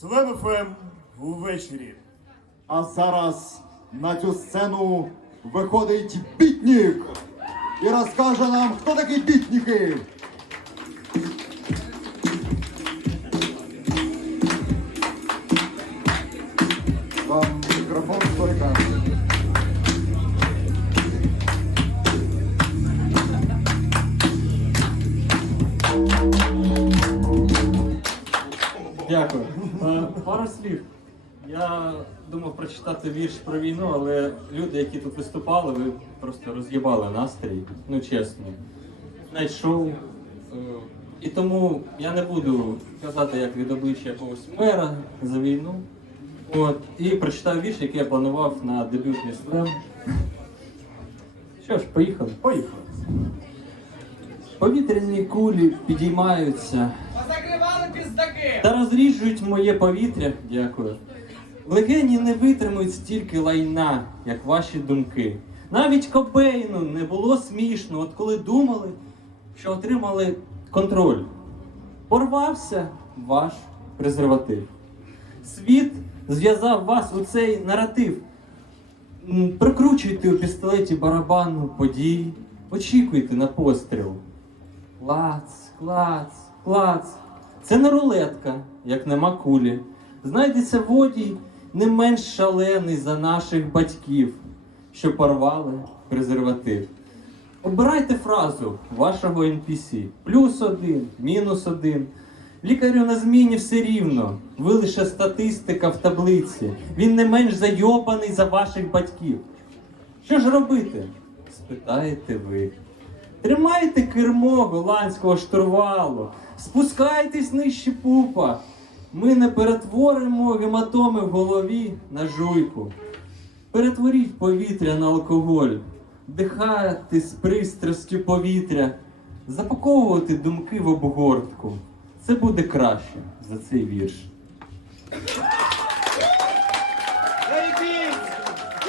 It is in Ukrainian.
Слем ФМ увечері. А зараз на цю сцену виходить бітнік і розкаже нам, хто такі бітніки. Вам мікрофон стойка. Дякую. Е, Пару слів. Я думав прочитати вірш про війну, але люди, які тут виступали, ви просто роз'їбали настрій. Ну чесно. Знайшов. Е, І тому я не буду казати, як від обличчя якогось мера за війну. От. І прочитав вірш, який я планував на дебютний слем. Що ж, поїхали. Поїхали. Повітряні кулі підіймаються. Та розріжуть моє повітря, дякую. Легені не витримують стільки лайна, як ваші думки. Навіть Кобейну не було смішно, от коли думали, що отримали контроль. Порвався ваш презерватив. Світ зв'язав вас у цей наратив. Прикручуйте у пістолеті барабанну подій, очікуйте на постріл. Клац, клац, клац. Це не рулетка, як нема кулі. Знайдеться водій не менш шалений за наших батьків, що порвали презерватив. Обирайте фразу вашого NPC. Плюс один, мінус один. Лікарю на зміні все рівно. Ви лише статистика в таблиці. Він не менш зайобаний за ваших батьків. Що ж робити? Спитаєте ви. Тримайте кермо голландського штурвалу, спускайтесь нижче пупа. Ми не перетворимо гематоми в голові на жуйку. Перетворіть повітря на алкоголь, дихати з пристрастю повітря, запаковувати думки в обгортку. Це буде краще за цей вірш.